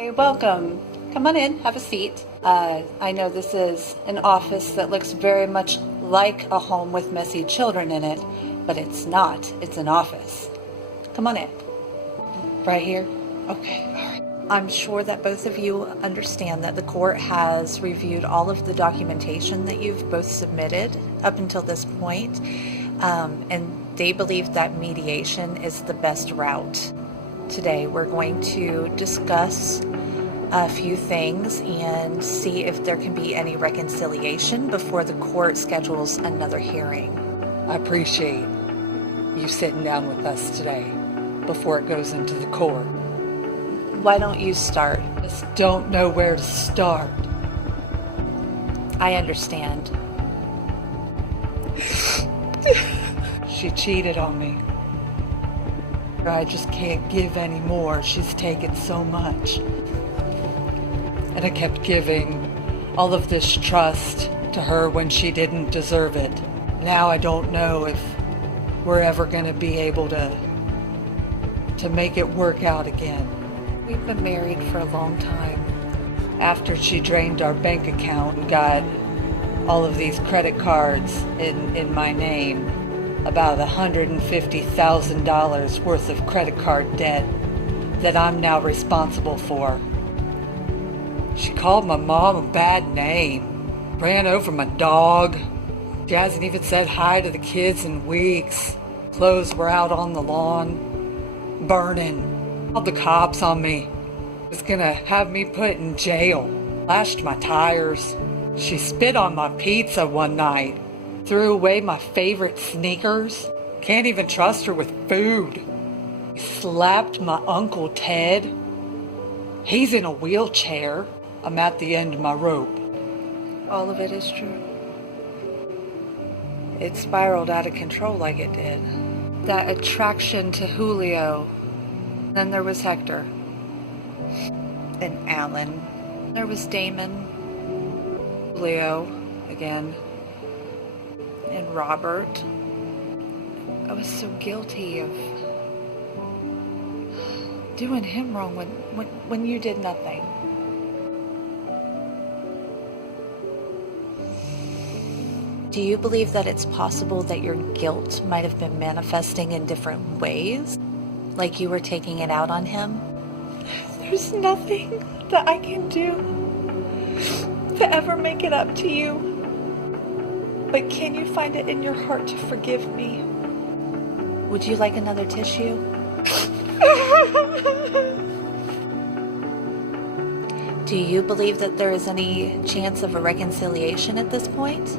Hey, welcome. Come on in, have a seat. I know this is an office that looks very much like a home with messy children in it, but it's not. It's an office. Come on in. Right here? Okay, all right. I'm sure that both of you understand that the court has reviewed all of the documentation that you've both submitted up until this point, and they believe that mediation is the best route. Today we're going to discuss a few things and see if there can be any reconciliation before the court schedules another hearing. I appreciate you sitting down with us today before it goes into the court. Why don't you start? Just don't know where to start. I understand. She cheated on me. I just can't give any more. She's taken so much. And I kept giving all of this trust to her when she didn't deserve it. Now I don't know if we're ever going to be able to make it work out again. We've been married for a long time. After she drained our bank account and got all of these credit cards in my name, about $150,000 worth of credit card debt that I'm now responsible for. She called my mom a bad name, ran over my dog. She hasn't even said hi to the kids in weeks. Clothes were out on the lawn, burning. Called the cops on me. Was gonna have me put in jail. Lashed my tires. She spit on my pizza one night. Threw away my favorite sneakers. Can't even trust her with food. Slapped my Uncle Ted. He's in a wheelchair. I'm at the end of my rope. All of it is true. It spiraled out of control like it did. That attraction to Julio. Then there was Hector. And Alan. There was Damon. Julio again. And Robert. I was so guilty of doing him wrong when you did nothing. Do you believe that it's possible that your guilt might have been manifesting in different ways? Like you were taking it out on him? There's nothing that I can do to ever make it up to you. But can you find it in your heart to forgive me? Would you like another tissue? Do you believe that there is any chance of a reconciliation at this point?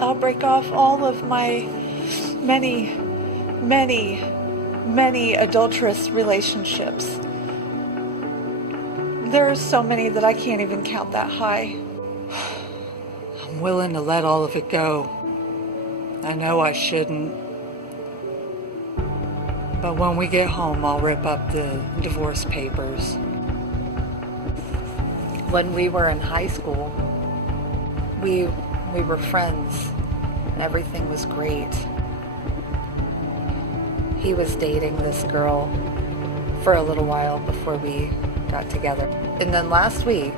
I'll break off all of my many adulterous relationships. There are so many that I can't even count that high. I'm willing to let all of it go. I know I shouldn't. But when we get home, I'll rip up the divorce papers. When we were in high school, we were friends and everything was great. He was dating this girl for a little while before we got together. And then last week,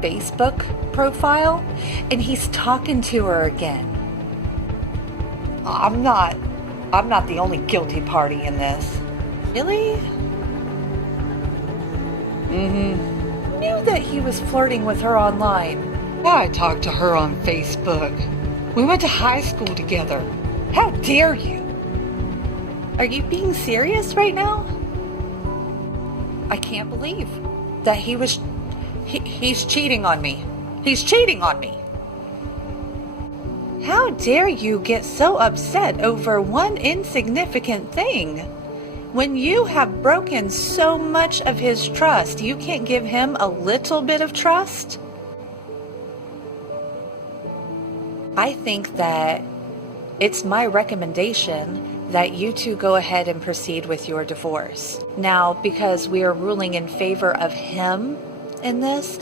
Facebook profile, and he's talking to her again. I'm not the only guilty party in this. Really? Knew that he was flirting with her online. I talked to her on Facebook. We went to high school together. How dare you? Are you being serious right now? I can't believe that he's cheating on me. He's cheating on me. How dare you get so upset over one insignificant thing? When you have broken so much of his trust, you can't give him a little bit of trust? I think that it's my recommendation that you two go ahead and proceed with your divorce. Now, because we are ruling in favor of him in this,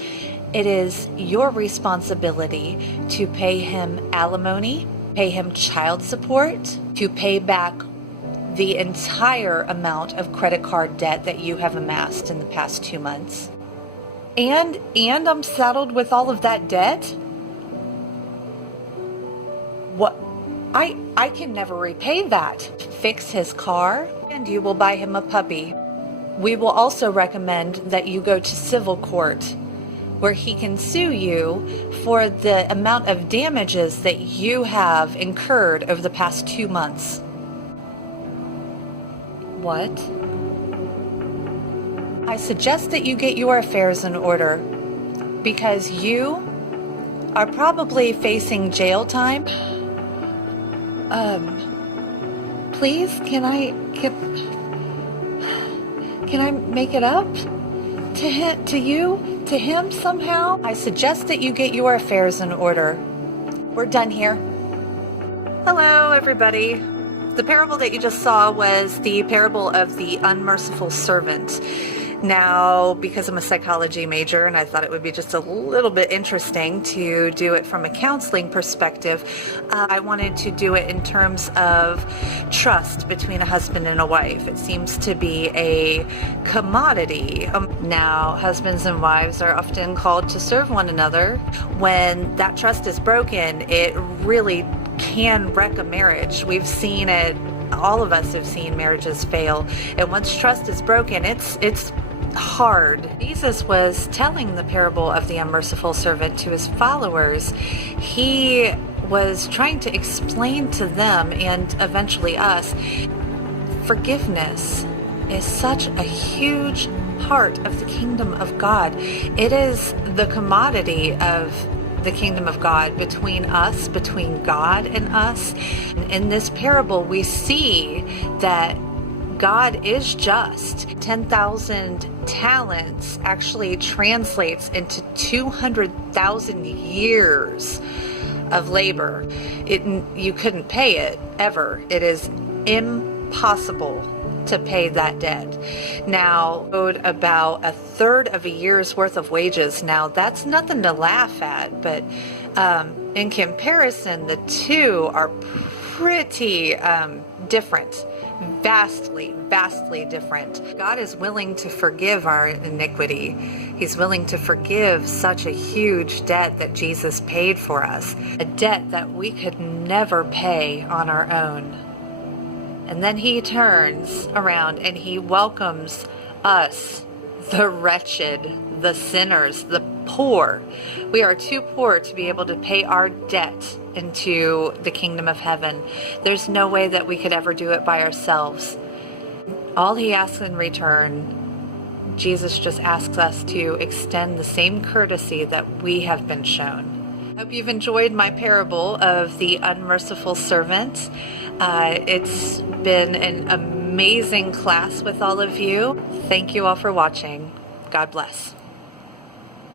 it is your responsibility to pay him alimony, pay him child support, to pay back the entire amount of credit card debt that you have amassed in the past 2 months. And I'm saddled with all of that debt? What? I can never repay that. Fix his car, and you will buy him a puppy. We will also recommend that you go to civil court, where he can sue you for the amount of damages that you have incurred over the past 2 months. What? I suggest that you get your affairs in order, because you are probably facing jail time. Please, can I make it up to him somehow? I suggest that you get your affairs in order. We're done here. Hello, everybody. The parable that you just saw was the parable of the unmerciful servant. Now, because I'm a psychology major and I thought it would be just a little bit interesting to do it from a counseling perspective, I wanted to do it in terms of trust between a husband and a wife. It seems to be a commodity. Now, husbands and wives are often called to serve one another. When that trust is broken, it really can wreck a marriage. We've seen it. All of us have seen marriages fail. And once trust is broken, it's hard. Jesus was telling the parable of the unmerciful servant to his followers. He was trying to explain to them, and eventually us, forgiveness is such a huge part of the kingdom of God. It is the commodity of the kingdom of God between us, between God and us. In this parable, we see that God is just. 10,000 talents actually translates into 200,000 years of labor. You couldn't pay it ever. It is impossible to pay that debt. Now, owed about a third of a year's worth of wages. Now, that's nothing to laugh at, but in comparison, the two are pretty different. Vastly different. God is willing to forgive our iniquity. He's willing to forgive such a huge debt that Jesus paid for us, a debt that we could never pay on our own. And then he turns around and he welcomes us, the wretched, the sinners, the poor. We are too poor to be able to pay our debt into the kingdom of heaven. There's no way that we could ever do it by ourselves. All he asks in return, Jesus just asks us to extend the same courtesy that we have been shown. I hope you've enjoyed my parable of the unmerciful servant. It's been an amazing class with all of you. Thank you all for watching. God bless.